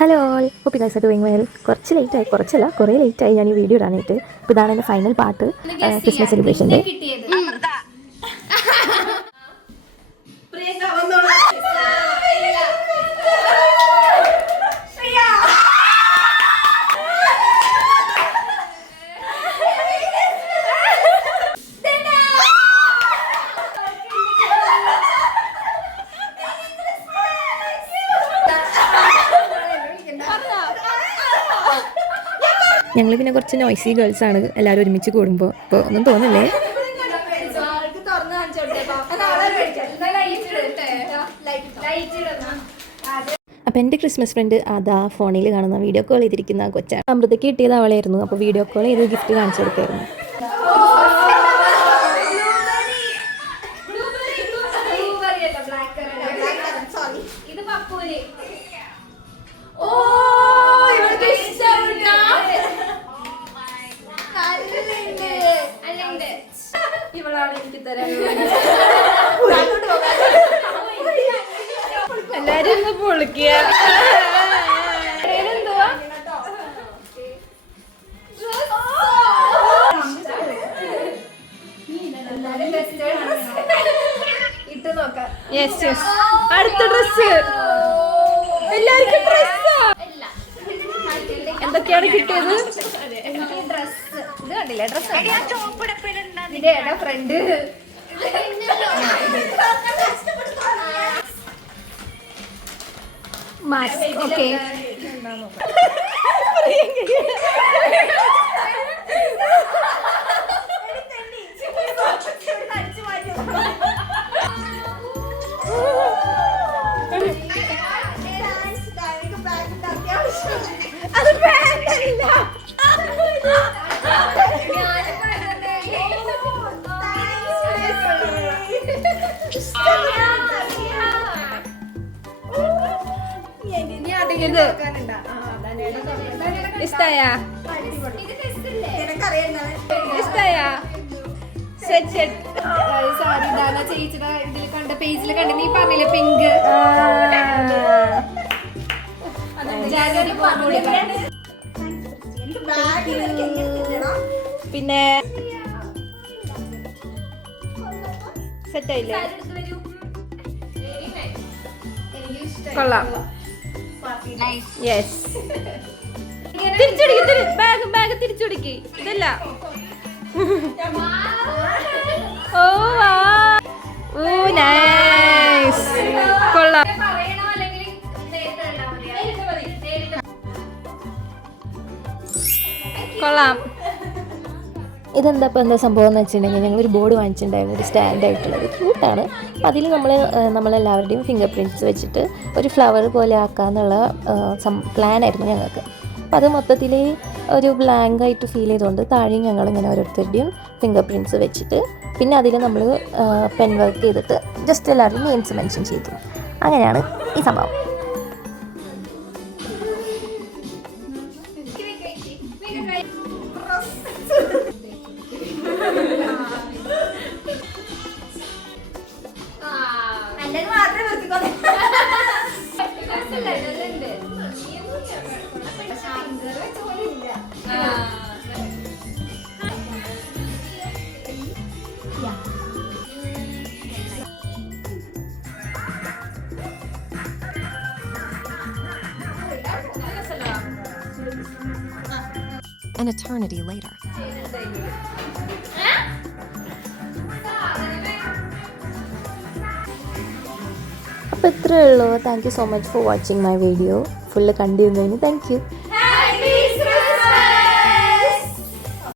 Hello all, hope you guys are doing well. കുറച്ച് ലേറ്റായി, കുറച്ചല്ല കുറേ ലേറ്റായി ഞാൻ ഈ വീഡിയോ ഇടാനായിട്ട്. ഇപ്പോൾ ഇതാണ് എൻ്റെ ഫൈനൽ പാർട്ട് ക്രിസ്മസ് സെലിബ്രേഷൻ്റെ. ഞങ്ങൾ പിന്നെ കുറച്ച് നോയ്സി ഗേൾസാണ് എല്ലാവരും ഒരുമിച്ച് കൂടുമ്പോൾ. ഇപ്പോൾ ഒന്നും തോന്നില്ലേ. അപ്പോൾ എൻ്റെ ക്രിസ്മസ് ഫ്രണ്ട് അതാ ഫോണിൽ കാണുന്ന വീഡിയോ കോൾ ചെയ്തിരിക്കുന്ന കൊച്ചാണ്. അമൃതയ്ക്ക് കിട്ടിയത് അവളായിരുന്നു. അപ്പോൾ വീഡിയോ കോൾ ചെയ്ത് ഗിഫ്റ്റ് കാണിച്ചു കൊടുക്കായിരുന്നു. ഇവളാണ് എനിക്ക് തരാൻ എല്ലാരും ഒന്ന് പൊളിക്കുക. ഇട്ട് നോക്കാം. അടുത്ത ഡ്രസ് എല്ലാവർക്കും ഡ്രസ്സാ. എന്തൊക്കെയാണ് കിട്ടിയത്? ഇത് കണ്ടില്ലേ ഡ്രസ് ഫ്രണ്ട് ഓക്കെ. അത് വേണ്ടല്ല. ഇഷ്ടായ സാരി ചേച്ചിയുടെ ഇതിൽ കണ്ട പേജിൽ കണ്ട നീ പറഞ്ഞില്ലേ പിങ്ക്. പിന്നെ സെറ്റായില്ലേ? കൊള്ളാം. യെസ്. തിരിച്ചുടിക്ക്, ബാഗ് തിരിച്ചുടിക്ക്. ഇതല്ല. ഓ വാ, ഓ നൈസ്, കൊള്ളാം. കൊള്ളാം. ഇതെന്താ ഇപ്പോൾ എന്താ സംഭവം എന്ന് വെച്ചിട്ടുണ്ടെങ്കിൽ ഞങ്ങളൊരു ബോർഡ് വാങ്ങിച്ചിട്ടുണ്ടായിരുന്നു, ഒരു സ്റ്റാൻഡായിട്ടുള്ളത്. ക്യൂട്ടാണ്. അപ്പോൾ അതിൽ നമ്മളെല്ലാവരുടെയും ഫിംഗർ പ്രിൻറ്റ്സ് വെച്ചിട്ട് ഒരു ഫ്ലവർ പോലെ ആക്കാമെന്നുള്ള പ്ലാനായിരുന്നു ഞങ്ങൾക്ക്. അപ്പോൾ അത് മൊത്തത്തിൽ ഒരു ബ്ലാങ്ക് ആയിട്ട് ഫീൽ ചെയ്തുകൊണ്ട് താഴെയും ഞങ്ങളിങ്ങനെ ഓരോരുത്തരുടെയും ഫിംഗർ പ്രിൻറ്റ്സ് വെച്ചിട്ട് പിന്നെ അതിൽ നമ്മൾ പെൻ വർക്ക് ചെയ്തിട്ട് ജസ്റ്റ് എല്ലാവരുടെയും നെയിംസ് മെൻഷൻ ചെയ്തു. അങ്ങനെയാണ് ഈ സംഭവം. An eternity later. അപ്പോൾ ഇത്രയേ ഉള്ളൂ. Thank you so much for watching my video. Full കണ്ടിരുന്നതിന് താങ്ക് യു.